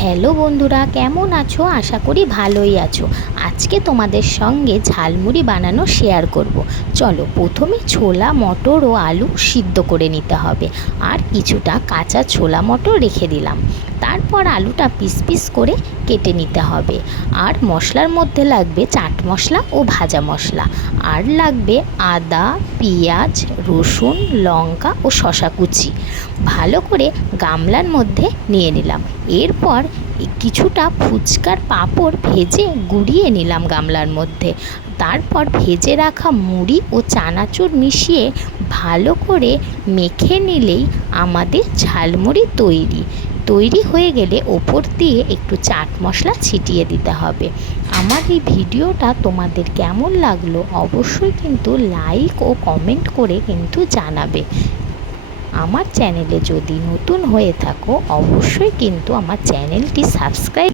Hello বন্ধুরা, কেমন আছো? আশা করি ভালোই আছো। আজকে তোমাদের সঙ্গে ঝালমুড়ি বানানো শেয়ার করব। চলো, প্রথমে ছোলা, মটর ও আলু সিদ্ধ করে নিতে হবে। আর কিছুটা কাঁচা ছোলা, মটর রেখে দিলাম। তারপর আলুটা পিস পিস করে কেটে নিতে হবে। আর মশলার মধ্যে লাগবে চাট মশলা ও ভাজা মশলা। আর লাগবে আদা, পেঁয়াজ, রসুন, লঙ্কা ও শশা কুচি। ভালো করে গামলার মধ্যে নিয়ে নিলাম। এরপর কিছুটা ফুচকার পাঁপড় ভেজে গুঁড়িয়ে নিলাম গামলার মধ্যে। তারপর ভেজে রাখা মুড়ি ও চানাচুর মিশিয়ে ভালো করে মেখে নিলেই আমাদের ঝালমুড়ি তৈরি। তৈরি হয়ে গেলে ওপর দিয়ে একটু চাট মশলা ছিটিয়ে দিতে হবে। আমার এই ভিডিওটা তোমাদের কেমন লাগল অবশ্যই কিন্তু লাইক ও কমেন্ট করে কিন্তু জানাবে। আমার চ্যানেলে যদি নতুন হয়ে থাকো অবশ্যই কিন্তু আমার চ্যানেলটি সাবস্ক্রাইব